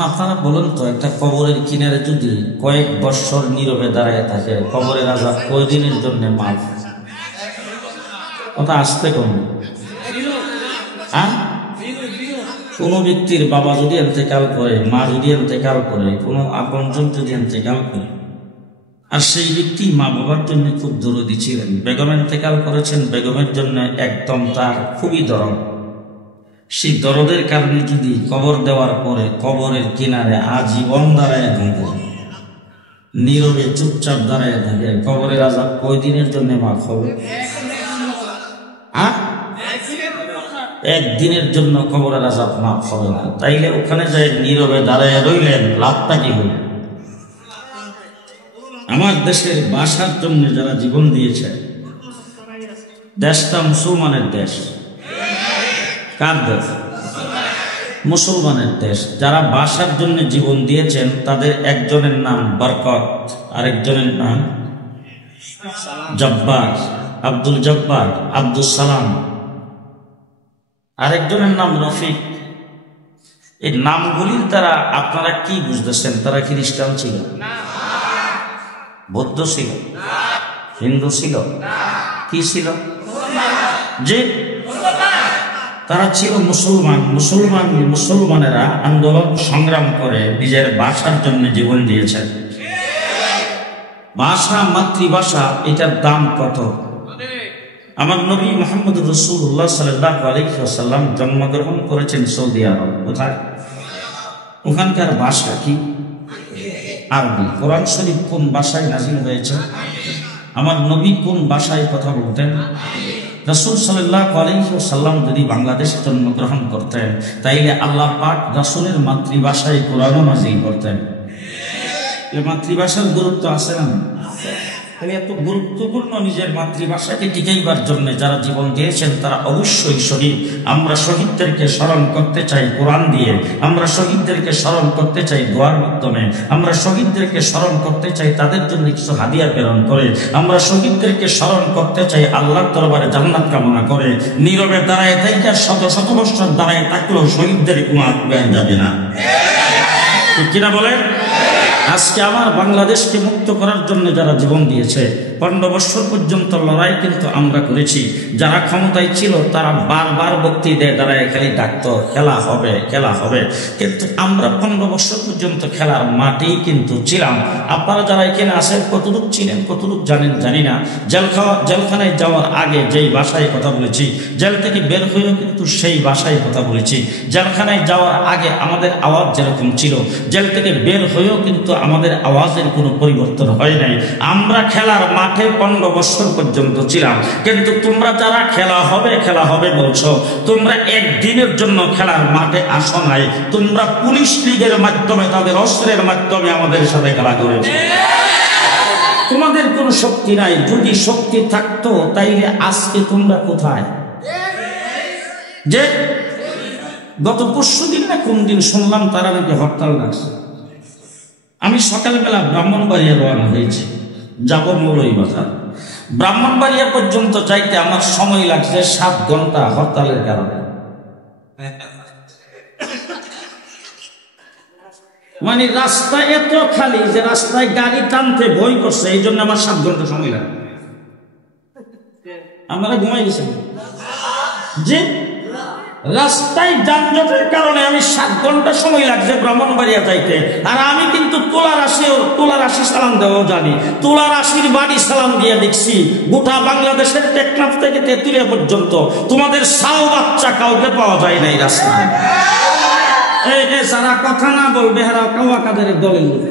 আপনারা বলুন তো, একটা কবরের কিনারে যদি কয়েক বৎসর নীরবে দাঁড়ায় থাকে, কবরের আযাব কয়দিনের জন্য মাফ? কথা আসতে কম। কোনো ব্যক্তির বাবা যদি ইন্তেকাল করে, মা যদি ইন্তেকাল করে, কোনো আপনজন যদি ইন্তেকাল করে, আর সেই ব্যক্তি মা বাবার জন্য খুব দরদি ছিলেন, বেগম ইন্তেকাল করেছেন, বেগমের জন্য একদম তার খুবই দরদ, সেই দরদের কারণে যদি কবর দেওয়ার পরে কবরের কিনারে আজীবন দাঁড়ায় থাকে, নীরবে চুপচাপ দাঁড়ায় থাকে, কবরের আযাব কয়দিনের জন্য মাফ হবে? একদিনের জন্য কবরের আযাব মাফ হবে না। তাইলে ওখানে যায় নীরবে দাঁড়ায় রইলেন, লাভটা কি হল? আমার দেশের বাসার জন্য যারা জীবন দিয়েছে, দেশটা মুসলমানের দেশ। কার দেশ? মুসলমানের দেশ। যারা বাসার জন্য জীবন দিয়েছেন তাদের একজনের নাম বরকত, আরেকজনের নাম জব্বার, আব্দুল জব্বার, আব্দুল সালাম, আরেকজনের নাম রফিক। এই নামগুলির দ্বারা আপনারা কি বুঝতেছেন? তারা খ্রিস্টান ছিল, বৌদ্ধ ছিল, হিন্দু ছিল, কি ছিল? যে তারা ছিল মুসলমান। মুসলমানেরা আন্দোলন সংগ্রাম করে নিজের ভাষার জন্য জীবন দিয়েছেন। ভাষা, মাতৃভাষা, এটার দাম কত? আমার নবী মুহাম্মদ রাসূলুল্লাহ সাল্লাল্লাহু আলাইহি ওয়াসাল্লাম জন্মগ্রহণ করেছেন সৌদি আরব। কোথায়? ওখানকার ভাষা কি? আরবি। কোরআন শরীফ কোন ভাষায় নাযিল হয়েছে? আমার নবী কোন ভাষায় কথা বলতেন? রাসূল সাল্লাল্লাহু আলাইহি ওয়াসাল্লাম যদি বাংলাদেশে জন্মগ্রহণ করতেন, তাইলে আল্লাহ পাক রাসূলের মাতৃভাষায় কোরআনও নাযিল করতেন। এই মাতৃভাষার গুরুত্ব আছে না? তাহলে এত গুরুত্বপূর্ণ নিজের মাতৃভাষাকে টিকাইবার জন্য যারা জীবন দিয়েছেন তারা অবশ্যই শহীদ। আমরা শহীদদেরকে স্মরণ করতে চাই কোরআন দিয়ে, আমরা শহীদদেরকে স্মরণ করতে চাই দোয়ার মাধ্যমে, আমরা শহীদদেরকে স্মরণ করতে চাই তাদের জন্য কিছু হাদিয়া প্রেরণ করে, আমরা শহীদদেরকে স্মরণ করতে চাই আল্লাহর দরবারে জান্নাত কামনা করে। নীরবে দাঁড়ায় থেকে শত শত বছর দাঁড়ায় থাকলেও শহীদদের কোনো আত্মজ্ঞান যাবে না, ঠিক কিনা বলেন? আজকে আমার বাংলাদেশকে মুক্ত করার জন্য যারা জীবন দিয়েছে, 15 বছর পর্যন্ত লড়াই কিন্তু আমরা করেছি। যারা ক্ষমতায় ছিল তারা বারবার বক্তৃতায় দাঁড়ায় খালি ডাকতো খেলা হবে, খেলা হবে, কিন্তু আমরা 15 বছর পর্যন্ত খেলার মাঠেই কিন্তু ছিলাম। আপনারা যারা এখানে আসেন কতটুকু চিনেন, কতটুকু জানেন জানি না। জেলখানায় যাওয়ার আগে যেই ভাষায় কথা বলেছি, জেল থেকে বের হয়েও কিন্তু সেই ভাষায় কথা বলেছি। জেলখানায় যাওয়ার আগে আমাদের আওয়াজ যেরকম ছিল, জেল থেকে বের হয়েও কিন্তু আমাদের আওয়াজের কোনো পরিবর্তন হয় নাই। আমরা খেলার মাঠে 15 বছর পর্যন্ত ছিলাম, কিন্তু তোমরা যারা খেলা হবে বলছো, তোমরা একদিনের জন্য খেলার মাঠে আসো নাই। তোমরা পুলিশ লীগের মাধ্যমে, তাদের অস্ত্রের মাধ্যমে আমাদের সাথে খেলা করেছো। তোমাদের কোনো শক্তি নাই। যদি শক্তি থাকতো তাইলে আজকে তোমরা কোথায়? যে গত পরশু দিন না কোন দিন শুনলাম তারা নাকি হরতাল ডাকছে। আমি সকালবেলা ব্রাহ্মণবাড়িয়া রওনা হয়েছি, যাব মৌলভীবাজার। ব্রাহ্মণবাড়িয়া পর্যন্ত যাইতে আমার সময় লাগছে 7 ঘন্টা হরতালের কারণে। মানে রাস্তা এত খালি যে রাস্তায় গাড়ি টানতে ভয় করছে, এই জন্য আমার 7 ঘন্টা সময় লাগে। আমরা ঘুমাই গেছি যে রাস্তায় যানজটের কারণে আমি 7 ঘন্টা সময় লাগছে ব্রাহ্মণবাড়িয়া যাইতে। আর আমি কিন্তু তোলার আশি সালাম দেওয়াও জানি, তোলার আশির বাড়ি সালাম দিয়ে দেখছি গোটা বাংলাদেশের টেকনাফ থেকে তেঁতুলিয়া পর্যন্ত তোমাদের সাও বাচ্চা কাউকে পাওয়া যায় নাই রাস্তায়। যারা কথা না বলবে হেরা কাওয়া কাদের দলের লোক।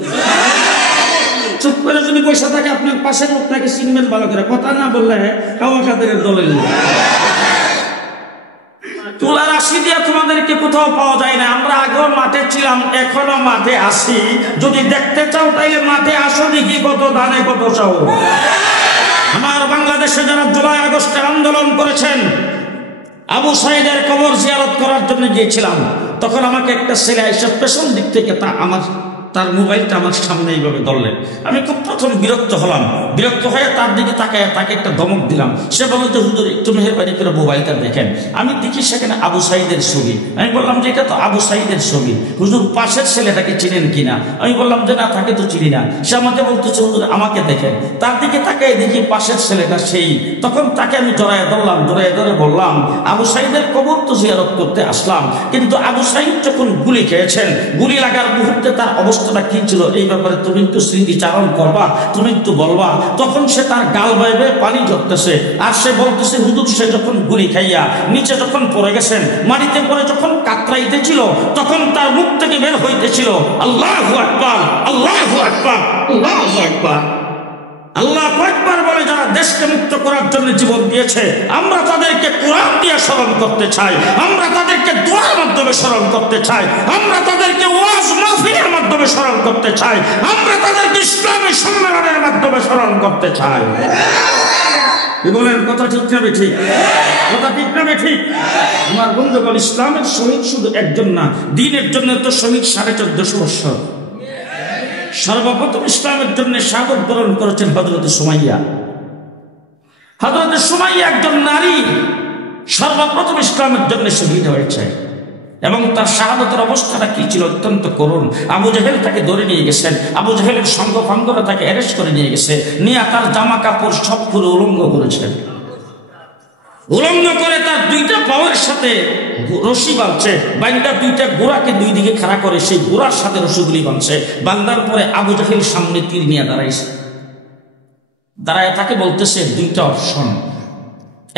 চুপ করে যদি বসে থাকে আপনার পাশের লোকটাকে চিনবেন ভালো করে, কথা না বললে কাওয়া কাদের দলের লোক। তুলার আশি দিয়ে তোমাদেরকে কোথাও পাওয়া যায় না। আমরা আগেও মাঠে ছিলাম, এখনো মাঠে আসি। যদি দেখতে চাও তাইলে মাঠে আসো, দেখি কত ধানে কত চাও। আমার বাংলাদেশে যারা জুলাই আগস্টের আন্দোলন করেছেন, আবু সাইদের কবর জিয়ারত করার জন্য গিয়েছিলাম। তখন আমাকে একটা ছেলে এসে পেছন দিক থেকে আমার তার মোবাইলটা আমার সামনে এইভাবে ধরলেন। আমি খুব প্রথম বিরক্ত হলাম, বিরক্ত হয়ে তার দিকে তাকায় তাকে একটা ধমক দিলাম। সে বলতে হুজুর একটু মেহেরবানি করে মোবাইলটা দেখেন। আমি দেখি সেখানে আবু সাঈদের ছবি। আমি বললাম যে এটা তো আবু সাঈদের ছবি, হুজুর পাশের ছেলেটাকে চিনেন কিনা? আমি বললাম যে না, তাকে তো চিনি না। সে আমাকে বলতেছে হুজুর আমাকে দেখেন। তার দিকে তাকায় দেখি পাশের ছেলেটা সেই। তখন তাকে আমি জড়ায় ধরলাম, জড়ায় ধরে বললাম আবু সাঈদের কবর তো জিয়ারত করতে আসলাম, কিন্তু আবু সাঈদ যখন গুলি খেয়েছেন, গুলি লাগার মুহূর্তে তার অবস্থাটা কি ছিল এই ব্যাপারে তুমি একটু স্মৃতিচারণ করবা, তুমি একটু বলবা। তখন সে তার গাল বাইবে পানি ঝরতেছে, আর সে বলতেছে হুজুর সে যখন গুলি খাইয়া নিচে যখন পড়ে গেছেন, মাটিতে পড়ে যখন কাতরাইতেছিল, তখন তার মুখ থেকে বের হইতেছিল আল্লাহু আকবার, আল্লাহু আকবার, আল্লাহু আকবার। আল্লাহু আকবার বলে যারা দেশকে মুক্ত করার জন্য জীবন দিয়েছে, আমরা তাদেরকে কোরআন দিয়ে স্মরণ করতে চাই, আমরা তাদেরকে দোয়ার মাধ্যমে স্মরণ করতে চাই, আমরা তাদেরকে ওয়াজ মাহফিলের মাধ্যমে স্মরণ করতে চাই, আমরা তাদেরকে ইসলামী সম্মেলনের মাধ্যমে স্মরণ করতে চাই। বলেন কথা ঠিক না ঠিক? কথা ঠিক না ঠিক? আমার বন্ধুগণ, ইসলামের শহীদ শুধু একজন না, দ্বীনের জন্য তো শহীদ 1450 বছর। সর্বপ্রথম ইসলামের জন্য শাহাদাত বরণ করেছেন হযরত সুমাইয়া। হযরত সুমাইয়া একজন নারী, সর্বপ্রথম ইসলামের জন্য শহীদ হয়েছে, এবং তার শাহাদাতের অবস্থাটা কি ছিল? অত্যন্ত করুণ। আবু জাহেল তাকে ধরে নিয়ে গেছেন, আবু জাহেলের সঙ্গ ফাঙ্গরা তাকে অ্যারেস্ট করে নিয়ে গেছে, নিয়ে তার জামা কাপড় সব খুলে উলঙ্গ করেছেন। উলঙ্গ করে তার দুইটা পাওয়ের সাথে রশি বাঁধছে, বান্দা দুইটা গোড়াকে দুই দিকে খাড়া করে সেই গোড়ার সাথে রশিগুলি বাঁধছে। বান্দার পরে আবু জাহেল সামনে তীর নিয়ে দাঁড়াইছে, দাঁড়ায় তাকে বলতেছে দুইটা অপশন,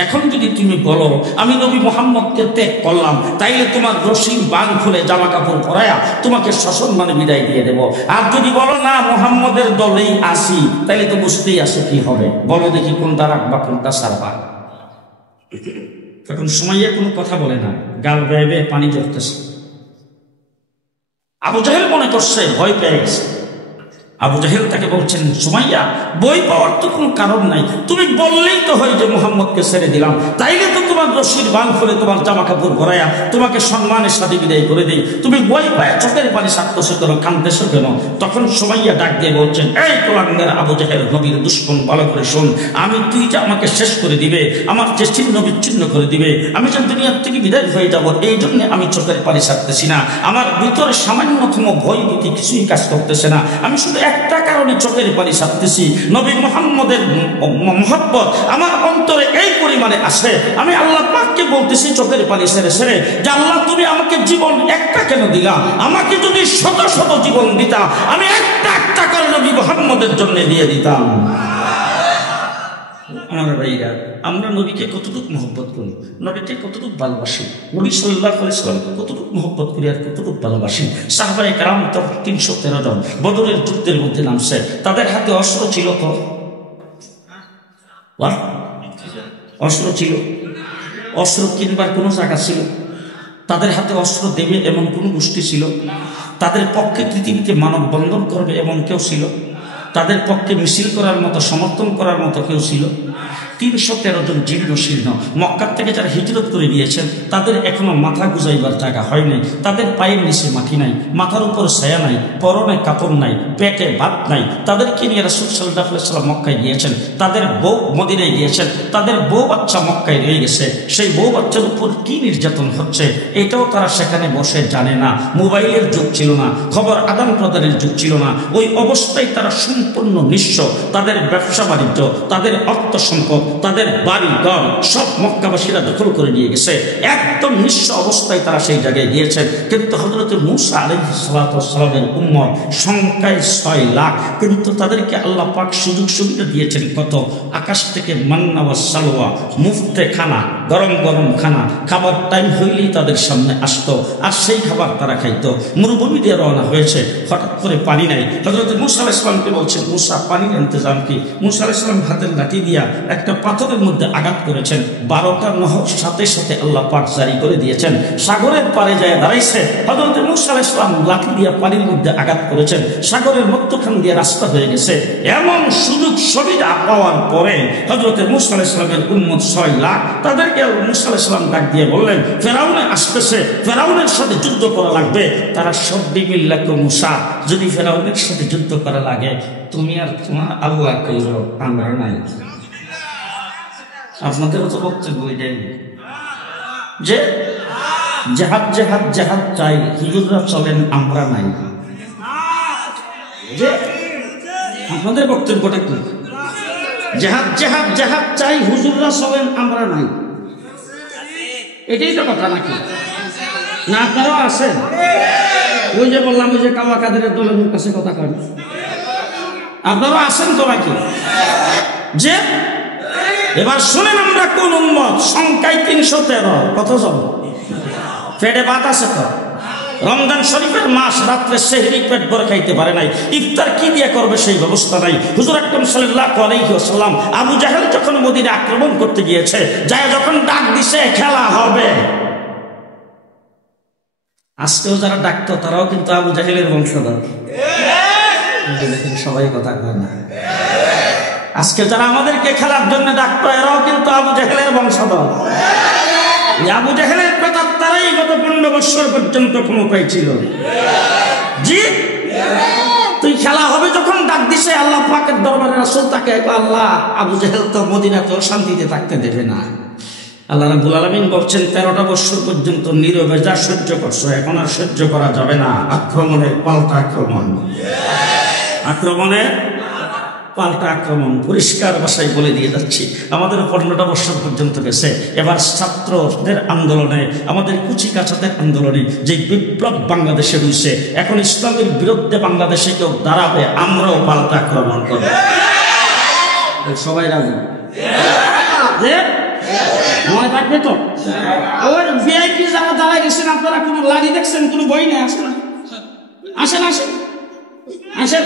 এখন যদি তুমি বলো আমি নবী মুহাম্মদকে ত্যাগ করলাম, তাইলে তোমার রশির বাঁধ খুলে জামা কাপড় পরায়া তোমাকে সসম্মানে বিদায় দিয়ে দেবো, আর যদি বলো না মুহাম্মদের দলেই আসি, তাইলে তো বুঝতেই আসে কি হবে, বলো দেখি কোনটা রাখবা কোনটা ছাড়বা। তখন সুমাইয়া কোনো কথা বলে না, গাল বেয়ে বেয়ে পানি ঝরতেছে। আবু জাহেল মনে করছে ভয় পেয়ে গেছে। আবু জাহেল তাকে বলছেন সুমাইয়া, বই পাওয়ার তো কোনো কারণ নাই, তুমি বললেই তো হয় যে মুহাম্মদকে ছেড়ে দিলাম, তাইলে তো তোমার রশির বাঁধ খুলে তোমার জামা কাপড় ভরাইয়া তোমাকে সম্মানের সাথে বিদায় করে দেই, তুমি বই পায় চোখের পানি সারতেছো কেন, কাঁদতেছো কেন? তখন সুমাইয়া ডাক দিয়ে বলছেন, এই কুলাঙ্গার আবু জাহেল, নবীর দুশমন, ভালো করে শোন, আমি তুই যে আমাকে শেষ করে দিবে, আমার যে চিহ্ন বিচ্ছিন্ন করে দিবে, আমি যে দুনিয়ার থেকে বিদায় হয়ে যাব, এই জন্য আমি চোখের পানি সারতেছি না, আমার ভিতরে সামান্যতম ভয় ভীতি কিছুই কাজ করতেছে না, আমি শুধু একটা কারণে চোখের পানি ছাড়তেছি, নবী মুহাম্মদের মহব্বত আমার অন্তরে এই পরিমাণে আছে, আমি আল্লাহ পাককে বলতেছি চোখের পানি ছেড়ে ছেড়ে যে আল্লাহ তুমি আমাকে জীবন একটা কেন দিলা, আমাকে যদি শত শত জীবন দিতা আমি একটা একটা করে নবী মুহাম্মদের জন্য দিয়ে দিতাম। আমার ভাইরা, আমরা নবীকে কতটুকু মহব্বত করি, নবীকে কতটুকু ভালোবাসি, নবী সাল্লাল্লাহু আলাইহি সাল্লামকে কতটুকু মহব্বত করি আর কতটুকু ভালোবাসি। সাহাবায়ে কেরাম তো 313 জন বদরের যুদ্ধের মধ্যে নামছে, তাদের হাতে অস্ত্র ছিল তো? অস্ত্র ছিল? অস্ত্র কিনবার কোনো জায়গা ছিল? তাদের হাতে অস্ত্র দেবে এমন কোনো গোষ্ঠী ছিল? তাদের পক্ষে পৃথিবীতে মানববন্ধন করবে এমন কেউ ছিল? তাদের পক্ষে মিছিল করার মতো, সমর্থন করার মতো কেউ ছিল? 313 জন জীর্ণ শীর্ণ মক্কার থেকে যারা হিজরত করে দিয়েছেন, তাদের এখনো মাথা গুজাইবার জায়গা হয় নাই, তাদের পায়ের নিচে মাটি নাই, মাথার উপর ছায়া নাই, পরনে কাপড় নাই, পেটে ভাত নাই, তাদেরকে নিয়ে রাসূল সাল্লাল্লাহু আলাইহি ওয়াসাল্লাম মক্কায় গিয়েছেন, তাদের বউ মদিনায় গিয়েছেন, তাদের বউ বাচ্চা মক্কায় রয়ে গেছে, সেই বউ বাচ্চার উপর কি নির্যাতন হচ্ছে এটাও তারা সেখানে বসে জানে না। মোবাইলের যুগ ছিল না, খবর আদান প্রদানের যুগ ছিল না, ওই অবস্থায় তারা সম্পূর্ণ নিঃস্ব, তাদের ব্যবসা বাণিজ্য, তাদের অর্থ সম্পদ, তাদের বাড়ি ঘর সব মক্কাবাসীরা দখল করে নিয়ে গেছে, একদম নিঃস্ব অবস্থায় তারা সেই জায়গায় গিয়েছেন। কিন্তু হযরত মূসা আলাইহিস সালাতু ওয়াস সালামের উম্মত সংখ্যায় 6 লাখ, কিন্তু তাদেরকে আল্লাহ পাক সুযোগ সুবিধা দিয়েছেন কত? আকাশ থেকে মান্না ওয়া সালওয়া, মুফতে খানা, গরম গরম খানা, খাবার টাইম হইলেই তাদের সামনে আসতো, আর সেই খাবার তারা খাইতো। মরুভূমি দিয়ে রওনা হয়েছে, হঠাৎ করে পানি নাই, হযরত মূসা আলাইহিস সালামকে বলছেন মূসা পানির ইন্তজাম কি? মূসা আলাইহিস সালাম হাতের লাঠি দিয়া একটা পাথরের মধ্যে আঘাত করেছেন, 12টা নহর সাথে সাথে আল্লাহ পাক জারি করে দিয়েছেন। সাগরের পারে যায় দাঁড়াইছে, হযরত মূসা আলাইহিস সালাম লাঠি দিয়া পানির মধ্যে আঘাত করেছেন, সাগরের মধ্যখান দিয়ে রাস্তা হয়ে গেছে। এমন সুযোগ সুবিধা পাওয়ার পরে হযরত মূসা আলাইহিস সালামের উম্মত 6 লাখ, তাদেরকে গিয়ে মুসা আলাইহিস সালাম ডাক দিয়ে বললেন, ফেরাউনে আসতেছে, ফেরাউনের সাথে যুদ্ধ করা লাগবে। তারা সব বিমিল্লাহ মুসা, যদি ফেরাউনের সাথে যুদ্ধ করা লাগে তুমি আর তোমার আল্লাহ কইরো, আমরা নাই। আপনাদেরও তো বক্তব্য এটাই যে জেহাদ জেহাদ জেহাদ চাই, হুজুররা চলেন, আমরা নাই। যে আপনাদের বক্তব্যটা কি? জেহাদ জেহাদ জেহাদ চাই, হুজুররা চলেন, আমরা নাই। এটাই তো কথা নাকি? না আপনারাও আছেন? ওই যে বললাম, ওই যে কাওয়া কাদেরের দলের কাছে কথা কয়, আপনারাও আছেন তো নাকি? যে এবার শুনেন আমরা কোন উম্মত, সংখ্যায় 313, কত জন পেটে ভাত আছে তো? রমজান শরীফের মাস, রাত্রে সেহরি পেট ভরে খাইতে পারে নাই, ইফতার কি দিয়ে করবে সেই ব্যবস্থা নাই। হুজুর আকরাম সাল্লাল্লাহু আলাইহি ওয়াসাল্লাম আবু জাহেল যখন মদিনা আক্রমণ করতে গিয়েছে, যায় যখন ডাক দিছে খেলা হবে, আজকেও যারা ডাকতো তারাও কিন্তু আবু জাহেলের বংশধর। দেখেন সবাই কথা কয় না। আজকে যারা আমাদেরকে খেলার জন্য ডাকতো এরাও কিন্তু আবু জাহেলের বংশধর। আবু জাহেলের প্রতাপ তারাই গত 15 বছর পর্যন্ত ক্ষমতায় ছিল। জি, তুই খেলা হবে যখন ডাক দিছে, আল্লাহ পাকের দরবারে রাসূল তাকে, আল্লাহ আবু জাহেল তো মদিনাতেও শান্তিতে থাকতে দেবে না। আল্লাহ রাব্বুল আলামিন বলছেন, 13টা বছর পর্যন্ত নীরবে যা সহ্য করছো, এখন আর সহ্য করা যাবে না। আক্রমণের পাল্টা আক্রমণ, আক্রমণের পাল্টা আক্রমণ। পরিষ্কার ভাষায় বলে দিয়ে যাচ্ছি, আমাদের 15টা বছর পর্যন্ত গেছে। এবার ছাত্রদের আন্দোলনে, আমাদের কুচি কাছাদের আন্দোলনে যে বিপ্লব বাংলাদেশে হয়েছে, এখন ইসলামের বিরুদ্ধে বাংলাদেশে কেউ দাঁড়াবে, আমরাও পাল্টা আক্রমণ করব। সবাই রাজি? মনে থাকবে তো? ওই ভিআইপি যারা দাঁড়ায় গেছেন, আপনারা কোনো লাড়ি দেখছেন? কোনো বই নেই? আসেন আসেন আসেন আসেন।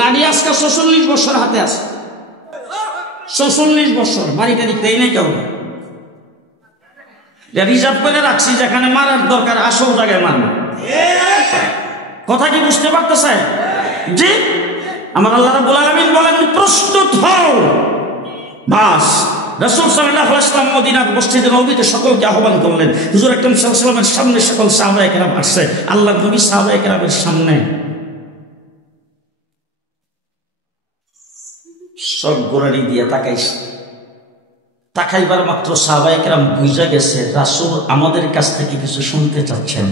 লাড়ি আজকে 46 বছর হাতে আছে, 46 বছর। বাড়িটা দিকতেই নেই কেউ, রিজার্ভ করে রাখছি, যেখানে মারার দরকার আসল জায়গায় মারবে। কথা কি বুঝতে পারতেছে? জি, আমার আল্লাহ রাব্বুল আলামিন বলেন, প্রস্তুত হও। বাস রাসূল সাল্লাল্লাহু আলাইহি ওয়াসাল্লাম মদিনার মসজিদে নববীতে সকলকে আহ্বান করলেন। হুজুর আকরাম সাল্লাল্লাহু আলাইহি ওয়াসাল্লামের সামনে সকল সাহাবায়ে কেরাম আসছে। আল্লাহর নবী সাহাবায়ে কেরামের সামনে সব গোড়ালি দিয়ে তাকাইছে। তাকাইবার মাত্র সাহাবায়ে কেরাম বুঝা গেছে রাসূল আমাদের কাছ থেকে কিছু শুনতে চাচ্ছেন।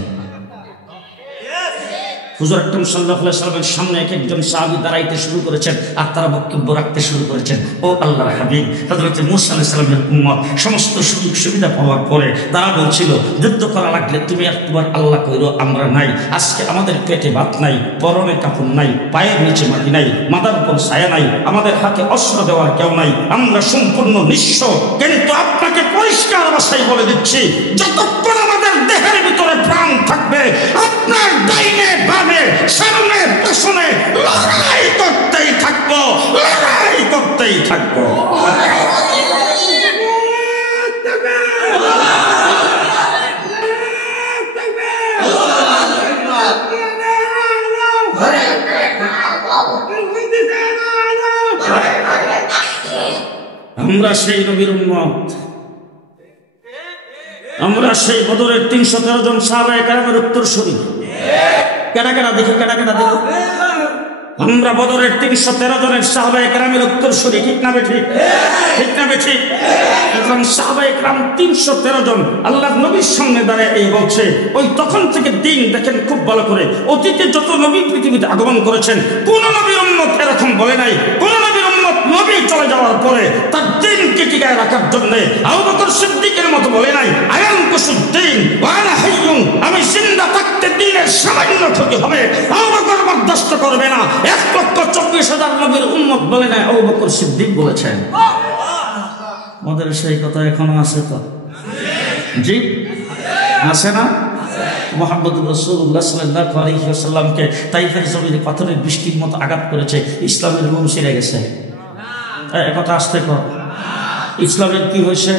হুজুর আকরাম সাল্লাল্লাহু আলাইহি ওয়াসাল্লামের সামনে এক একজন সাহাবী দাঁড়াইতে শুরু করেছেন, আর তারা বক্তব্য রাখতে শুরু করেছেন। ও আল্লাহর হাবিব হযরত মুসা আলাইহিস সালামের উম্মত সমস্ত সুযোগ সুবিধা পাওয়ার পরে তারা বলছিল, যুদ্ধ করা লাগলে তুমি আর তোমার আল্লাহ কইরো, আমরা নাই। আজকে আমাদের পেটে ভাত নাই, পরনে কাপড় নাই, পায়ের নিচে মাটি নাই, মাথার উপর ছায়া নাই, আমাদের হাতে অস্ত্র দেওয়ার কেউ নাই, আমরা সম্পূর্ণ নিঃস্ব। কিন্তু আপনাকে পরিষ্কার ভাষায় বলে দিচ্ছি, যতক্ষণ আমাদের দেহের ভিতরে প্রাণ থাকবে, আপনার ডাইনে বামে সামনে পেছনে লড়াই করতেই থাকবো, লড়াই করতেই থাকবো। আমরা সেই নবীর উম্মত, আমরা সেই বদরের 313 জন সাহাবায়ে কেরামের উত্তরসূরি। কেডা কেডা দেখি, কেডা কেডা দেখি? আমরা বদরের 313 জনের সাহাবায়ে কেরামের উত্তরসূরি। ঠিক না বেঠিক? ঠিক না বেঠিক? এখন সাহাবায়ে কেরাম 313 জন আল্লাহর নবীর সামনে দাঁড়িয়ে এই বলছে, ওই তখন থেকে দিন দেখেন খুব ভালো করে, অতীতে যত নবী পৃথিবীতে আগমন করেছেন, কোন নবীর উম্মত এরকম বলে নাই। কোন নবীর উম্মত নবী চলে যাওয়ার পরে তার দিনকে টিকায় রাখার জন্য আবু বকর সিদ্দিকের মতো বলে নাই, আয়ানকুসুদ্দিন ওয়া আনা হাইয়ুন, আমি জিন্দা থাকতে দিনের সামান্য ক্ষতি হবে, আবু বকর বরদাস্ত করবে না। 1,24,000 নবীর উম্মত বলে নাই, আবু বকর সিদ্দিক বলেছেন। আমাদের সেই কথা এখনো আছে তো? জি আছে না? মুহাম্মদুর রাসূলুল্লাহ সাল্লাল্লাহু আলাইহি ওয়াসাল্লামকে তাইফের জমিনে পাথরের বৃষ্টির মতো আঘাত করেছে, ইসলামের রূপ ছিঁড়ে গেছে। কথা আসতে কর, ইসলামের কি হয়েছে?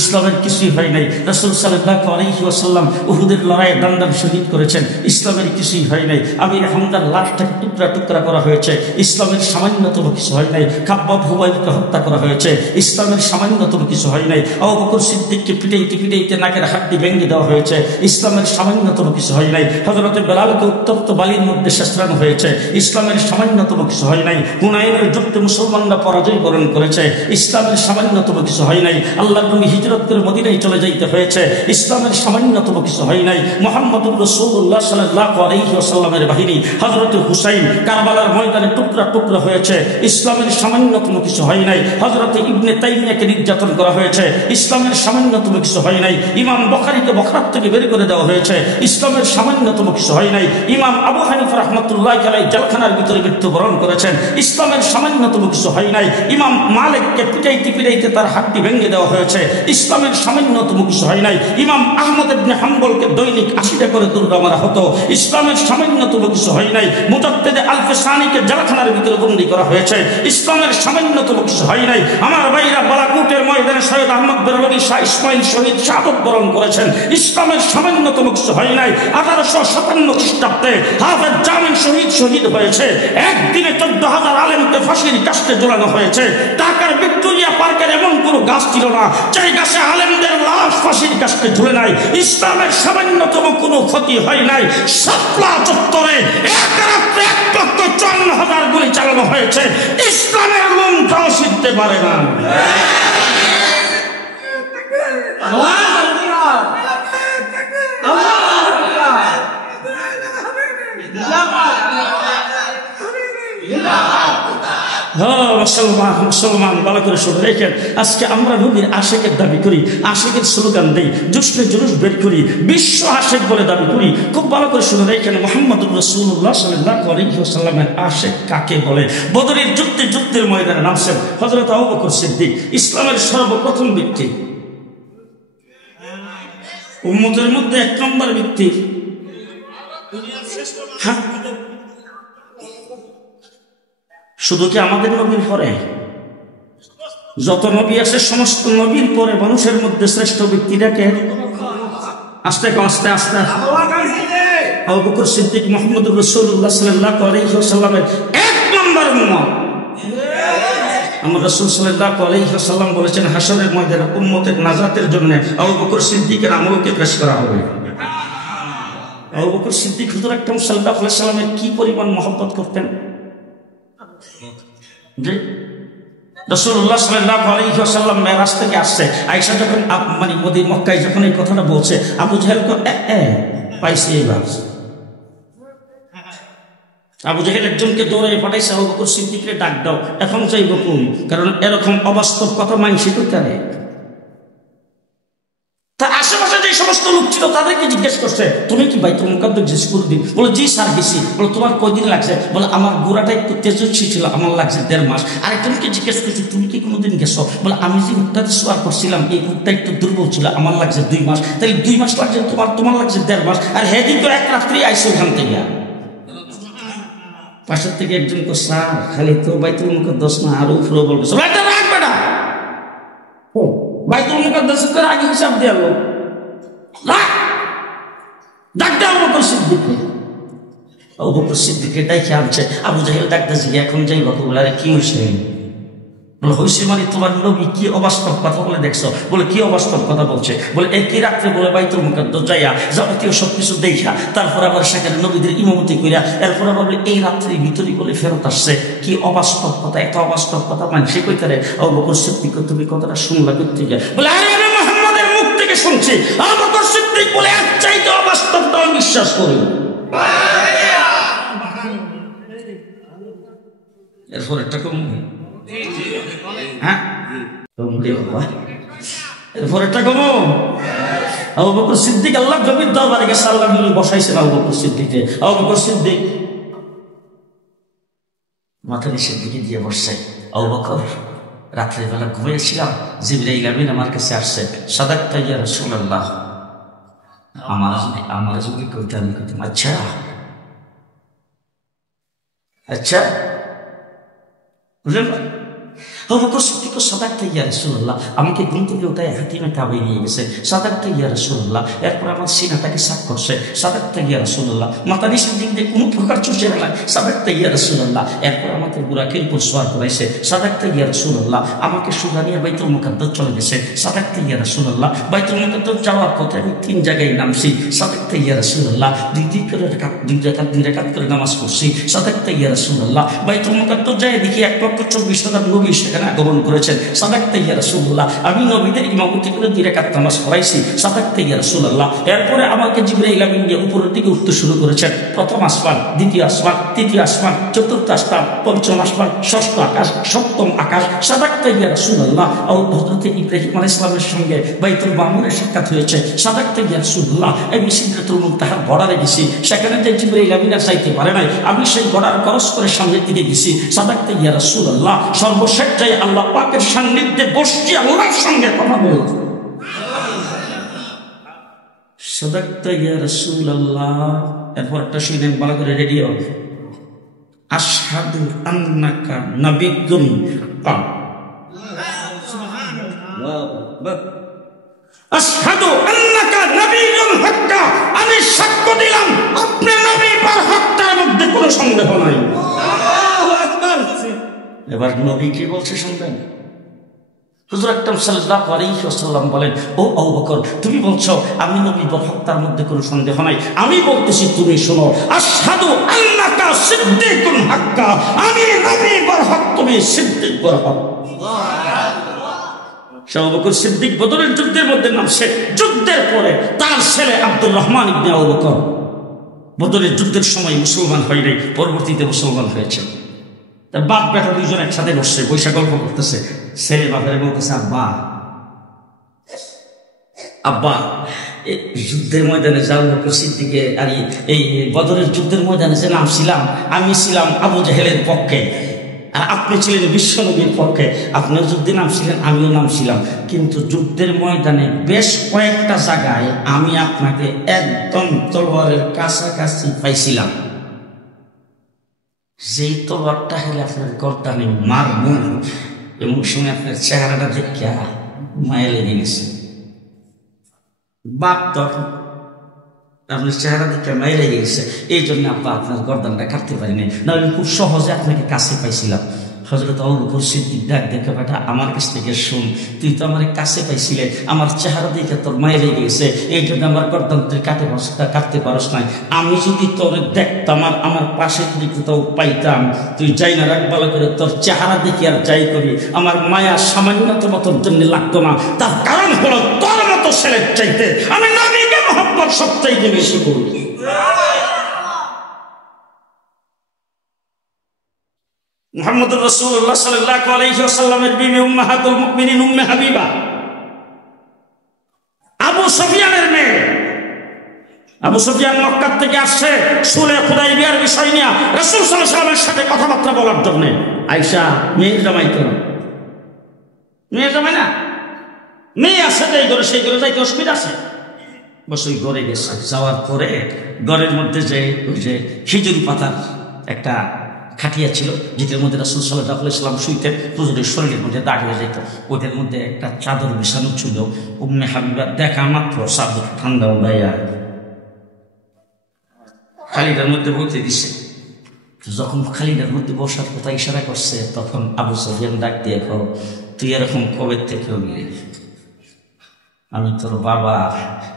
ইসলামের কিছুই হয় নাই। রাসূল সাল্লাল্লাহু আলাইহি ওয়াসাল্লাম উহুদের লড়াইয়ে দান্দান শহীদ করেছেন, ইসলামের কিছুই হয় নাই। আমির হামজার লাশটাকে টুকরা টুকরা করা হয়েছে, ইসলামের সামান্যতম কিছু হয় নাই। খাব্বাব হুবাইবকে হত্যা করা হয়েছে, ইসলামের সামান্যতম কিছু হয় নাই। আবু বকর সিদ্দিককে পিটাইতে পিটাইতে নাকের হাড্ডি ভেঙে দেওয়া হয়েছে, ইসলামের সামান্যতম কিছু হয় নাই। হযরত বেলালকে উত্তপ্ত বালির মধ্যে শেষরানো হয়েছে, ইসলামের সামান্যতম কিছু হয় নাই। হুনাইনের যুদ্ধে মুসলমানরা পরাজয় বরণ করেছে, ইসলামের সামান্যতম কিছু হয় নাই। আল্লাহর নবী হিজরত করে মদিনায় চলে যাইতে হয়েছে, ইসলামের সামান্যতম কিছু হয় নাই। মুহাম্মদুর রাসূলুল্লাহ সাল্লাল্লাহু আলাইহি ওয়াসাল্লামের বাহিনী হযরত হুসাইন কারবালার ময়দানে টুকরা টুকরা হয়েছে, ইসলামের সামান্যতম কিছু হয় নাই। হযরত ইবনে তাইমিয়াকে নির্যাতন করা হয়েছে, ইসলামের সামান্যতম কিছু হয় নাই। ইমাম বুখারীকে বখরাত থেকে বের করে দেওয়া হয়েছে, ইসলামের সামান্যতম কিছু হয় নাই। ইমাম আবু হানিফা রাহমাতুল্লাহি আলাইহি জেলখানার ভিতরে মৃত্যুবরণ করেছেন, ইসলামের সামান্যতম কিছু হয় নাই। ইমাম মালিককে পিটাইতে পিটাইতে তার হাতটি ভেঙে দেওয়া হয়েছে, ইসলামের সামান্যতম কিছু হয় নাই। ইমাম আহমদ ইবনে হাম্বলকে দৈনিক 80টা করে দুর্গা মারা হতো, ইসলামের সামান্যতম কিছু হয় নাই। মুজাদ্দিদে আল-ফিসানিকে জেলখানার ভিতরে বন্দী করা হয়েছে, ইসলামের সামান্যতম কিছু হয় নাই। আমার ভাইরা বালাকোটের ময়দানে সৈয়দ আহমদ বেরলভী শাহ ইসমাইল শহীদ শাহাদত বরণ করেছেন, ইসলামের সামান্যতম কিছু হয় নাই। 1857 খ্রিস্টাব্দে হাফেজ জামিন শহীদ হয়েছে, একদিনে 14,000 আলেমকে ফাঁসির কাস্টে ঝোলানো হয়েছে। ঢাকার ভিক্টোরিয়া পার্কের এমন কোনো গাছ ছিল না যে গাছে আলেমদের লাশ ফাঁসির কাস্টে ঝুলে নাই, ইসলামের সামান্যতম কোনো ক্ষতি হয় নাই। শাপলা চত্বরে এক রাত্রে 1,54,000 গুলি চালানো হয়েছে, ইসলামের লোমটাও শিখতে পারে না। মুসলমান ভালো করে শুনে রেখেন, আজকে আমরা নবীর আশেকের দাবি করি, আশেকের স্লোগান দেই, জুসনে জুলুস বের করি, বিশ্ব আশেক বলে দাবি করি। খুব ভালো করে শুনে রেখেন, মুহাম্মদুর রাসূলুল্লাহ সাল্লাল্লাহু আলাইহি ওয়াসাল্লামের আশেক কাকে বলে? বদরের যুদ্ধের ময়দানে নামছেন হযরত আবু বকর সিদ্দিক, ইসলামের সর্বপ্রথম ব্যক্তি, উম্মতের মধ্যে 1 নম্বর ব্যক্তি। হ্যাঁ, শুধু কি আমাদের নবীর পরে? যত নবী আছে সমস্ত নবীর পরে মানুষের মধ্যে শ্রেষ্ঠ ব্যক্তিটাকে আস্তে আস্তে আস্তে আবু বকর সিদ্দিক মুহাম্মদুর রাসূলুল্লাহ সাল্লাল্লাহু আলাইহি ওয়াসাল্লামের 1 নম্বর উম্মত। আমার রাসূল সাল্লাল্লাহু আলাইহি ওয়াসাল্লাম বলেছেন, হাসরের ময়দানে উম্মতের নাজাতের জন্য আবু বকর সিদ্দিকের আমলকে পেশ করা হবে। আবু বকর সিদ্দিক হুজুর আকরাম সাল্লাল্লাহু আলাইহি ওয়াসাল্লামের কি পরিমাণ মহব্বত করতেন। রাসূলুল্লাহ সাল্লাল্লাহু আলাইহি ওয়াসাল্লাম মেরাজ থেকে আসছে, আয়েশা যখন মানে মক্কায় যখন এই কথাটা বলছে, আবু জাহেল পাইছে এইবার। আবু জাহেল একজনকে দৌড়ে পাঠাইছে, আবু বকর সিদ্দিককে ডাক দাও, এখন যাইব কোন, কারণ এরকম অবাস্তব কথা মানসি করতে পারে। তার আশেপাশে যে সমস্ত লোক ছিল তাদেরকে জিজ্ঞেস করছে, তুমি কি বাইতুল মুকাদ্দাস দিন? বলে জি স্যার গেছি। বলে তোমার কয়দিন লাগছে? বলে আমার গোড়াটা একটু তেজস্বী ছিল, আমার লাগছে 1.5 মাস। আরেকজনকে জিজ্ঞেস করছি, তুমি কি কোনোদিন গেছো? বলে আমি যে বুকটাতে সোয়ার করছিলাম এই বুকটা একটু দুর্বল ছিল, আমার লাগছে 2 মাস। তাহলে 2 মাস লাগছে তোমার লাগছে 1.5 মাস। আর হেদিন তো 1 রাত্রি আইসো ওখান থেকে। পাশের থেকে একজন কো, স্যার খালি তো বাইতুল মুকাদ্দাস না, আরো উপরে বলবে বাইতুল মুকাদ্দাস করে আগে হিসাব দিয়ে আলো ডাকতে আবু বকর সিদ্দিককে। আবু বকর সিদ্দিককে ডাইকে আনছে, আবু জাহেল ডাকতেছে, এখন যাই বাকু বলে, আরে কি হয়েছে? বলে হয়েছে মানে তোমার নবী কি অবাস্তব কথা বলে দেখছো? বলে কি অবাস্তব কথা বলছে? বলে একই রাত্রে বলে বাইতুল মুকাদ্দাস যাইয়া যাবতীয় সবকিছু দেখা তারপর আবার সেখানে নবীদের ইমামতি কইরা এরপর আবার এই রাত্রির ভিতরে বলে ফেরত আসছে। কি অবাস্তব কথা, এত অবাস্তব কথা মানছে কইতারে। আবু বকর সিদ্দিক, তুমি কথাটা শুনলা করতে গিয়ে? বলে আরে আমি মুহাম্মদের মুখ থেকে শুনছি। আবু বকর সিদ্দিক বলে এর চাইতে অবাস্তবটা আমি বিশ্বাস করি। এরপর একটা কম আবু বকর সিদ্দিক আল্লাহ নবীর দরবারে গেছে, আল্লাহ নবী বসাইছেন আবু বকর সিদ্দিককে। আবু বকর সিদ্দিক মাথা নিচের দিকে দিয়ে বসছে। আবু বকর, রাত্রেবেলা ঘুমিয়েছিলাম, জিবরাইল আমিন আমার কাছে আসছে, সাদাক্তা ইয়া রাসূলুল্লাহ, আমার যদি কইতে আমি কইতাম আচ্ছা আচ্ছা, বুঝলেন? আবু বকর সিদ্দিক সাদাকতা ইয়া রাসূলুল্লাহ, আমাকে ঘুম থেকে উঠায় হাতিমে কাবে নিয়ে গেছে, সাদাকতা ইয়া রাসূলুল্লাহ। এরপর আমার সিনাটাকে সাফ করছে, সাদাকতা ইয়া রাসূলুল্লাহ। মাথা নিচের দিক দিয়ে কোনো প্রকার চুষে নাই, সাদাকতা ইয়া রাসূলুল্লাহ। এরপর আমাকে বুরাকের উপর সওয়ার করাইছে, সাদাকতা ইয়া রাসূলুল্লাহ। আমাকে সোজা নিয়ে বাইতুল মুকাদ্দাস চলে গেছে, সাদাকতা ইয়া রাসূলুল্লাহ। বাইতুল মুকাদ্দাস যাওয়ার পথে আমি 3 জায়গায় নামছি, সাদাকতা ইয়া রাসূলুল্লাহ। 2 রাকাত করে নামাজ পড়ছি, সাদাকতা ইয়া রাসূলুল্লাহ। বাইতুল মুকাদ্দাস যায় দেখি 1,24,000 নবী সেখানে আগমন করেছেন, সাদাকতা ইয়া রাসূলুল্লাহ। আমি নবীদের ইমামতি করে 2 রাকাত নামাজ পড়াইছি, সাদাকতা ইয়া রাসূলুল্লাহ। এরপরে আমাকে জিবরাইল আমিন দিয়ে উপরের দিকে উঠতে শুরু করেছেন। প্রথম আসমান, দ্বিতীয় আসমান, তৃতীয় আসমান, চতুর্থ আসমান, পঞ্চম আসমান, ষষ্ঠ আকাশ, সপ্তম আকাশ, সাদাকতা ইয়া রাসূলুল্লাহ। হযরত ইব্রাহিম আলাইহিস সালামের সঙ্গে বাইতুল মামুরে সাক্ষাৎ হয়েছে, সাদাকতা ইয়া রাসূলুল্লাহ। আমি সিদরাতুল মুনতাহার বর্ডারে গেছি, সেখানে যে জিবরাইল আমিন আর যাইতে পারে নাই, আমি সেই বর্ডার ক্রস করে সামনের দিকে গেছি, সাদাকতা ইয়া রাসূলুল্লাহ। সর্বশেষ যাই আল্লাহ পাকের সান্নিধ্যে বসছি, আল্লাহর সঙ্গে কথা বলছি, সাদাকতা ইয়া রাসূলুল্লাহ। এরপর একটা শুনেন ভালো করে, রেডিও, আশহাদু আন্নাকা নাবিয়্যুন হাক্কান, আশহাদু আন্নাকা নাবিয়্যুন হাক্কান, আমি সাক্ষ্য দিলাম আপনি নবী পার হকটার মধ্যে কোনো সন্দেহ নাই। আল্লাহু আকবার। এবার নবী কি বলছে শুনবেন। হুজুর আকরাম সাল্লাল্লাহু আলাইহি ওয়াসাল্লাম বলেন, ও আবু বকর, তুমি বলছো আমি নবী পার হকটার মধ্যে কোনো সন্দেহ নাই, আমি বলতেছি তুমি শোনো, আশহাদু আন্নাকা সিদ্দিকুন হাক্কা, আমি নবী পার হক, তুমি সিদ্দিক পার হক। আবু বকর সিদ্দিক বদরের যুদ্ধের মধ্যে নামছে, যুদ্ধের পরে তার ছেলে আব্দুর রহমান ইবনে আবু বকর বদরের যুদ্ধের সময় মুসলমান হয় নাই, পরবর্তীতে মুসলমান হয়েছে। তার বাপ বেটা 2 জন একসাথে বসছে, বৈশা গল্প করতেছে। ছেলে বাপের বলতেছে, আব্বা আব্বা যুদ্ধের ময়দানে যাও বকর সিদ্দিকে, আর এই বদরের যুদ্ধের ময়দানে যে নামছিলাম, আমি ছিলাম আবু জাহেলের পক্ষে, আর আপনি ছিলেন বিশ্বনবীর পক্ষে। আপনিও যুদ্ধে নামছিলেন, আমিও নামছিলাম, কিন্তু যুদ্ধের ময়দানে বেশ কয়েকটা জায়গায় আমি আপনাকে একদম তলোয়ারের কাছাকাছি পাইছিলাম, যেই তলোয়ারটা হলে আপনার গর্দানে মারব, এবং সময় আপনার চেহারাটা দেখে মায়া লেগে গেছে। বাপ তো আপনার চেহারা দেখে মায়া লেগে গেছে, এই জন্য আব্বা আপনার গর্দানটা কাটতে পারিনি, নাহলে খুব সহজে আপনাকে কাছে পাইছিলাম। হযরত আবু বকর সিদ্দিক ডাক দেখে, বেটা আমার কাছ থেকে শুন, তুই তো আমার কাছে পাইছিলে, আমার চেহারা দেখে তোর মায়া লেগে গেছে, এই জন্য আমার গর্দান তুই কাটতে পারস নাই। আমি যদি তোর দেখতাম আর আমার পাশে যদি কোথাও পাইতাম, তুই যাই না রাখ ভালো করে, তোর চেহারা দেখি আর যাই করি, আমার মায়া সামান্যতম তোর জন্য লাগতো না। তার কারণ হলো তোর মতো ছেলের চাইতে আমি নবীকে মহব্বত সবচাইতে বেশি করি। মুহাম্মদুর রাসূলুল্লাহ সাল্লাল্লাহু আলাইহি ওয়াসাল্লামের বিবি উম্মাহাতুল মুমিনিন উম্মে হাবিবা, আবু সুফিয়ানের মেয়ে। আবু সুফিয়ান মক্কা থেকে আসছে সুলহ হুদাইবিয়ার বিষয় নিয়ে রাসূল সাল্লাল্লাহু আলাইহি ওয়াসাল্লামের সাথে কথাবার্তা বলার জন্য। আয়েশা মেয়ের জামাই, তো মেয়ের জামাই না, মেয়ে আছে যে ঘরে, সেই ঘরে যাইতে অসুবিধা আছে, বস ওই ঘরে গেছে। যাওয়ার পরে ঘরের মধ্যে যে ওই যে খেজুরি পাতার একটা খাটিয়া ছিল, যেটার মধ্যে রাসূল সাল্লাল্লাহু আলাইহি ওয়াসাল্লাম শুইতেন, হুজুরের শরীরের মধ্যে দাগ হয়ে যেত, ওইটার মধ্যে একটা চাদর বিছানো ছিল। উম্মে হাবিবা দেখা মাত্র চাদর ঠান্ডা উড়াইয়া খালিদার মধ্যে বলতে দিছে। যখন খালিদার মধ্যে বসার কথা ইশারা করছে, তখন আবু সুফিয়ান ডাক দিয়ে, তুই এরকম কবে থেকে হবি? আমি তোর বাবা,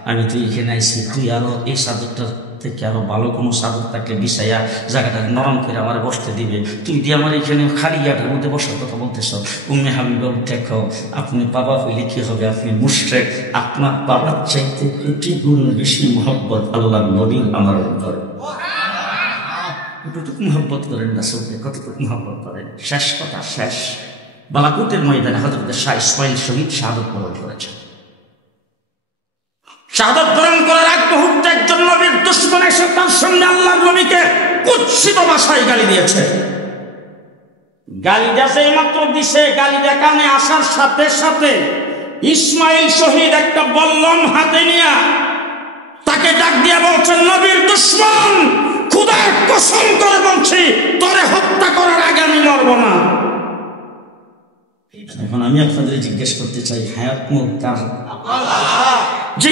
আমি তুই এখানে আইসি, তুই আরো এই চাদরটা থেকে আরো ভালো কোনো চাদর থাকলে বিছাইয়া জায়গাটা নরম করে আমার বসতে দিবে, তুই দিয়ে আমার এখানে খালি ইয়াটার মধ্যে বসার কথা বলতেছ। উম্মে হাবিবা দেখো, আপনি বাবা হইলে কি হবে, আপনি মুশরিক, আপনার বাবার চাইতে 2 গুণ বেশি মহব্বত আল্লাহর নবী আমার অন্তরে। কতটুকু মহব্বত করেন রাসূলকে, কতটুকু মহব্বত করেন। শেষ কথা শেষ, বালাকুতের ময়দানে হযরত শাহ ইসমাঈল শহীদ শাহাদাত বরণ করেছেন। শাহাদাত বরণ করার আগ মুহূর্তে একজন নবীর দুশমন এসে তার সামনে আল্লাহর নবীকে কুৎসিত ভাষায় গালি দিয়েছে। গালিটা সেই মাত্র দিছে, গালিটা কানে আসার সাথে সাথে ইসমাঈল শহীদ একটা বল্লম হাতে নিয়ে তাকে ডাক দিয়া বলছেন, নবীর দুশমন, খোদার কসম করে বলছি তোরে হত্যা করার আগে আমি মরব না। এখন আমি আপনাদের জিজ্ঞেস করতে চাই, হায়াত মুখ কার? জি,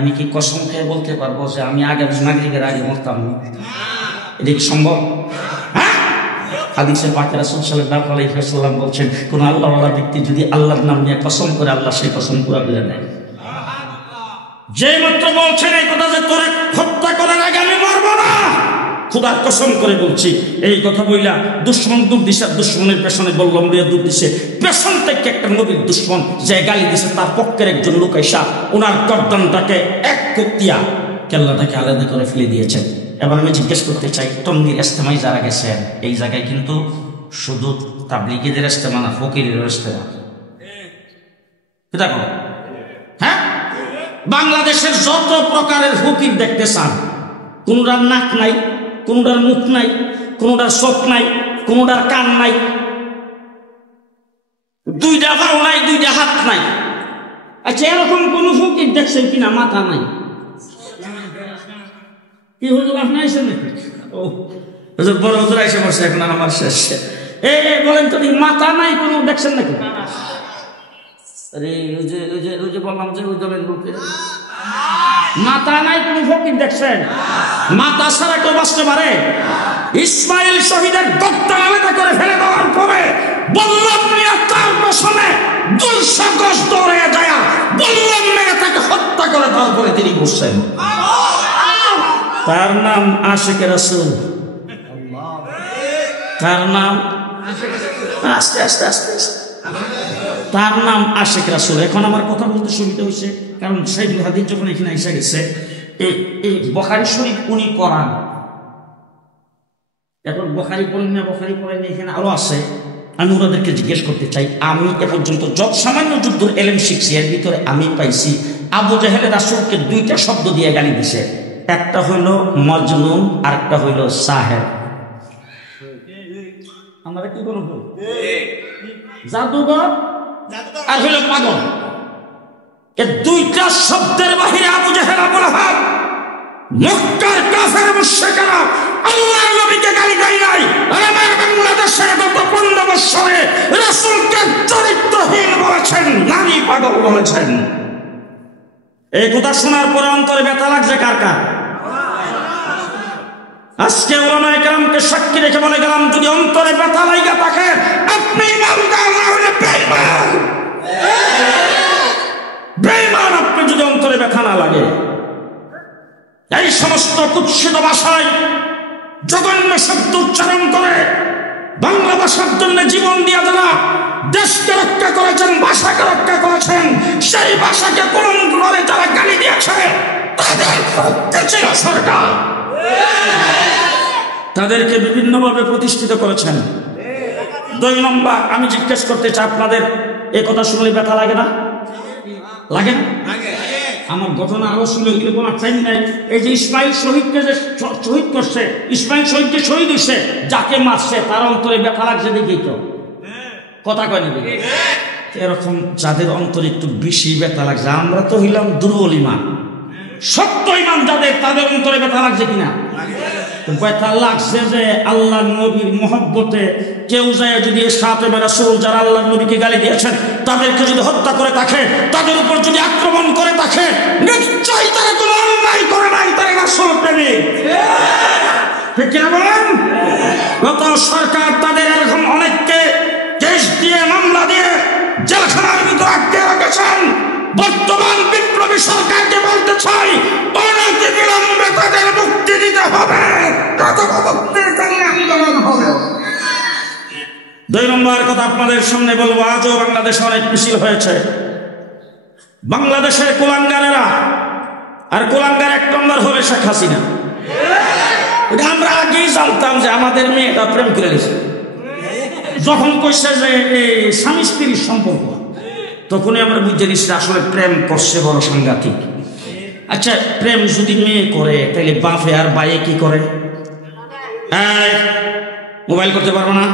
আমি কি কসম খেয়ে বলতে পারবো যে আমি আগামী মাগরিবের আগে মরতাম না? এটা কি সম্ভব? হাদিসে পাকে রাসূল সাল্লাল্লাহু আলাইহি ওয়াসাল্লাম বলছেন, কোন আল্লাহওয়ালা ব্যক্তি যদি আল্লাহর নাম নিয়ে কসম করে, আল্লাহ সেই কসম পুরা করে দেয়। যে মাত্র বলছেন এই কথা যে তোরে হত্যা করার আগে আমি মরবো না, খোদার কসম করে বলছি, এই কথা বইলা দুশ্মন দুধ দিছে, দুশ্মনের পেছনে বললাম রে দুধ দিছে, পেছন থেকে একটা নবীর দুশ্মন যে গালি দিছে, তার পক্ষের একজন লোক আইসা ওনার গর্দানটাকে এক কুতিয়া কেল্লাটাকে আলাদা করে ফেলে দিয়েছেন। এবার আমি জিজ্ঞেস করতে চাই, টঙ্গীর ইজতেমায় যারা গেছেন, এই জায়গায় কিন্তু শুধু তাবলিগীদের ইজতেমা না, ফকিরের ইজতেমা। দেখো, হ্যাঁ, বাংলাদেশের যত প্রকারের ফকির দেখতে চান, কোনটার নাক নাই, কোনটার মুখ নাই, কোনটার চোখ নাই, কোনটার কান নাই, দুইটা পাও নাই, দুইটা হাত নাই। আচ্ছা, এরকম কোন ফকির দেখছেন কিনা মাথা নাই? কি হুজুর আপনি আইসেন নাকি? ও হুজুর, বড় হুজুর আইসে বসে, এখন আমার শেষ। বলেন তো, মাথা নাই কোনো দেখছেন নাকি? আরে ওই যে বললাম যে ওই দলের লোকের মাথা নাই কোন ফকির দেখছেন? মাথা ছাড়া কেউ বাঁচতে পারে? ইসমাইল শহীদের গর্দান আলাদা করে ফেলে দেওয়ার পরে বললাম মিয়া তার পেছনে 200 গজ দৌড়ে যায়, বললাম মেয়ে তাকে হত্যা করে তারপরে তিনি বসছেন। তার নাম আশিকে রাসূল। তার নাম আস্তে আস্তে আস্তে আস্তে তার নাম আশিক রাসূল। এখন আমার কথা বলতে সুবিধা হয়েছে, কারণ সাইদুল হাদিস যখন এখানে এসে গেছে, এই বুখারী শরীফ উনি পড়ান। এখন বুখারী পড়েন না, বুখারী পড়েন এখানে আরো আছে। আমি ওনাদেরকে জিজ্ঞেস করতে চাই, আমি এ পর্যন্ত যত সামান্য যুদ্ধের এলেম শিখছি, এর ভিতরে আমি পাইছি আবু জাহেল রাসূলকে 2টা শব্দ দিয়ে গালি দিছে। একটা হইল মজনুন, আর একটা হইল সাহেব। আমরা কি করব? জাদুঘর আর হইল পাগল। এই 2টা শব্দের বাহিরে আবু জাহেল, আবু লাহাব, মক্কার কাফের মুশরিকরা আল্লাহর নবীকে গালি দেয় নাই। আর আমার বাংলাদেশে গত 15 বছরে রাসূলকে চরিত্রহীন বলেছেন, নারী পাগল বলেছেন। এই কথা শোনার পরে অন্তরে ব্যথা লাগছে কার কার? আজকে ওলামায়ে কেরামকে সাক্ষী রেখে বলে গেলাম, যদি অন্তরে ব্যথা লাগা থাকে, আপনি ইমানদার না হলে বেঈমান। বেঈমান আপনি যদি অন্তরে ব্যথা না লাগে। এই সমস্ত কুৎসিত ভাষায় জঘন্য শব্দ উচ্চারণ করে বাংলা ভাষার জন্য জীবন দিয়ে যারা দেশকে রক্ষা করেছেন, ভাষাকে রক্ষা করেছেন, সেই ভাষাকে কলঙ্ক করে যারা গালি দিয়েছে, তাদের পক্ষে ছিল সরকার, তাদেরকে বিভিন্নভাবে প্রতিষ্ঠিত করেছেন। 2 নম্বর, আমি জিজ্ঞেস করতে চাই, আপনাদের এই কথা শুনলে ব্যথা লাগে না? লাগে না? আমার ঘটনা আরো শুনে গেলে কোনো চাই নাই। এই যে ইসমাইল শহীদকে যে শহীদ করছে, ইসমাইল শহীদকে শহীদ হয়েছে, যাকে মারছে তার অন্তরে ব্যথা লাগছে দেখেই তো কথা কয় না। এরকম যাদের অন্তরে একটু বেশি ব্যথা লাগছে, আমরা তো হইলাম দুর্বল ইমান, সত্য ইমান যাদের, তাদের অন্তরে ব্যথা লাগছে কিনা? ব্যথা লাগছে যে আল্লাহ নবীর মহব্বতে কেউ যায় যদি সাহাবে রাসূল যারা আল্লাহ নবীকে গালি দিয়েছেন তাদেরকে যদি হত্যা করে থাকে, তাদের উপর যদি আক্রমণ করে থাকে, নিশ্চয়ই তারা কোনো অন্যায় করে নাই, তারা রাসূল প্রেমিক। ঠিক কিনা বলেন? গত সরকার তাদের এরকম অনেককে কেস দিয়ে, মামলা দিয়ে জেলখানার ভিতরে আটকে রেখেছেন। বর্তমান বিপ্লবী সরকারকে বলতে চাই, অনতি বিলম্বে তাদের মুক্তি দিতে হবে। 2 নম্বর কথা আপনাদের সামনে বলবো, আজও বাংলাদেশে অনেক মিছিল হয়েছে। বাংলাদেশের কুলাঙ্গারেরা, আর কুলাঙ্গার 1 নম্বর হবে শেখ হাসিনা। এটা আমরা আগেই জানতাম যে আমাদের মেয়েটা প্রেম করে গেছে। যখন কইছে যে এই স্বামী স্ত্রীর সম্পর্ক, তখনই আমরা বুঝে নিচ্ছি আসলে প্রেম করছে বড় সাংঘাতিক। আচ্ছা, প্রেম যদি মেয়ে করে, তাহলে বাপে আর বাইয়ে কি করে? মোবাইল করতে পারবো না,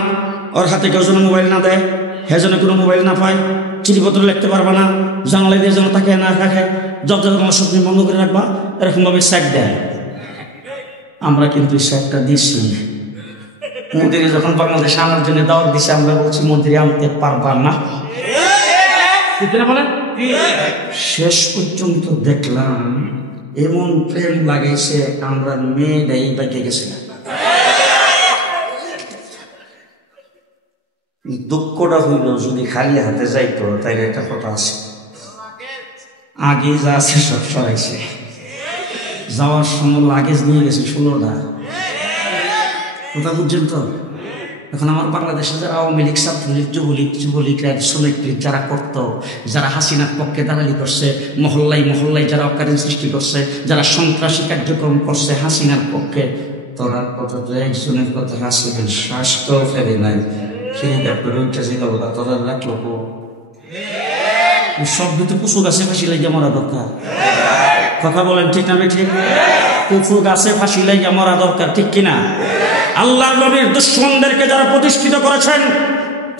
ওর হাতে কেউ যেন মোবাইল না দেয়, হ্যাঁ যেন কোনো মোবাইল না পায়, চিঠিপত্র লিখতে পারবা না, জানলা দিয়ে যেন তাকে না রাখে, যত সব বন্ধ করে রাখবা, এরকম ভাবে স্যাক দেয়। আমরা কিন্তু স্যাকটা দিচ্ছি, মোদিরে যখন বাংলাদেশে আনার জন্য দাওয়াত দিছে, আমরা বলছি মোদিরে আনতে পারবা না। বলেন শেষ পর্যন্ত দেখলাম এমন প্রেম লাগাইছে, আমরা মেয়েটাই বেঁকে গেছিলাম। দুঃখটা হইল যদি খালি হাতে যাইতো তাইলে একটা কথা আছে, আগে যা আছে সব সরাইছে। যাওয়ার সময় লাগেজ নিয়ে গেছে 16টা। কথা বুঝছেন তো? এখন আমার বাংলাদেশে যারা আওয়ামী লীগ, ছাত্রলীগ, যুবলীগ, শ্রমিক লীগ যারা করতো, যারা হাসিনার পক্ষে দালালি করছে, মহল্লায় মহল্লায় যারা অকারেন সৃষ্টি করছে, যারা সন্ত্রাসী কার্যক্রম করছে হাসিনার পক্ষে, তোরা কত একজনের কথা হাসিনা শ্বাস তো ফেলে নাই, তোরা রাখলো সব দুটো কুচু গাছে ফাঁসি লাগিয়ে মরা দরকার। কথা বলেন ঠিক না ঠিক? কুচু গাছে ফাঁসি লাগিয়ে মরা দরকার, ঠিক কিনা? আল্লাহর নবীর দুশমনদেরকে যারা প্রতিষ্ঠিত করেছেন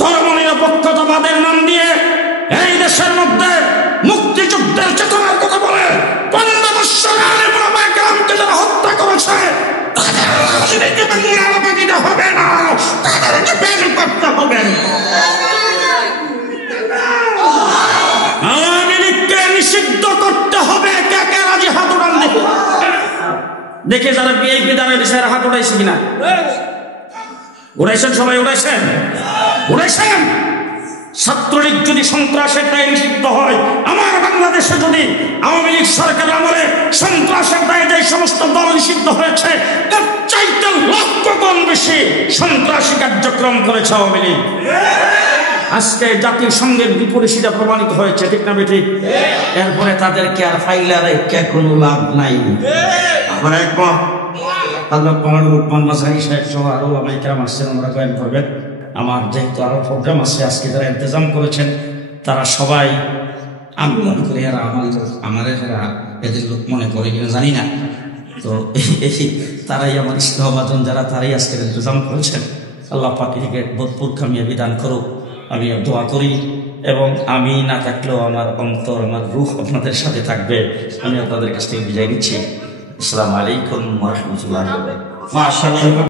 ধর্মনিরপেক্ষতাবাদের নাম দিয়ে এই দেশের মধ্যে মুক্তিযুদ্ধের চেতনার কথা বলে 15 বছর আলেমকে যারা হত্যা করেছে তাদেরকে হবে না, তাদেরকে বের করতে হবে। আওয়ামী লীগকে নিষিদ্ধ করতে হবে। কে কে রাজি? হাত উঠান দেখি, দেখে যারা বিএনপি দাঁড়িয়ে দিচ্ছে হাত উঠাইছে কিনা? উড়াইছেন সবাই? উড়াইছেন? উড়াইছেন? ছাত্রলীগ যদি সন্ত্রাসের দায়ে নিষিদ্ধ হয়, আমার বাংলাদেশে যদি আওয়ামী লীগ সরকার আমলে সন্ত্রাসের দায়ে যে সমস্ত দল নিষিদ্ধ হয়েছে, তার চাইতে লক্ষ গুণ বেশি সন্ত্রাসী কার্যক্রম করেছে আওয়ামী লীগ। আজকে জাতিসংঘের বিপরীত সেটা প্রমাণিত হয়েছে, ঠিক না বেঠিক? এরপরে তাদেরকে আর ফাইলা রেখে কোনো লাভ নাই। আমার একমত। আল্লাহ লোকমান মাঝারি সাহেব সহ আরো আমাইকার আসছেন, আমরা কয়েন করবেন। আমার যেহেতু আরো প্রোগ্রাম আছে, আজকে যারা ইন্তজাম করেছেন তারা সবাই, আমি মনে করি এরা আমার এদের লোক মনে করে কিনা জানি না, তো তারাই আমার স্নেহভাজন যারা, তারাই আজকের ইন্তজাম করেছেন। আল্লাহ পাক এদিকে ভরপুর কামিয়াবি দান করুক, আমি দোয়া করি। এবং আমি না থাকলেও আমার অন্তর, আমার রূহ আপনাদের সাথে থাকবে। আমি আপনাদের কাছ থেকে বিদায় নিচ্ছি। আসসালামু আলাইকুম ওয়া রাহমাতুল্লাহি ওয়া বারাকাতুহু।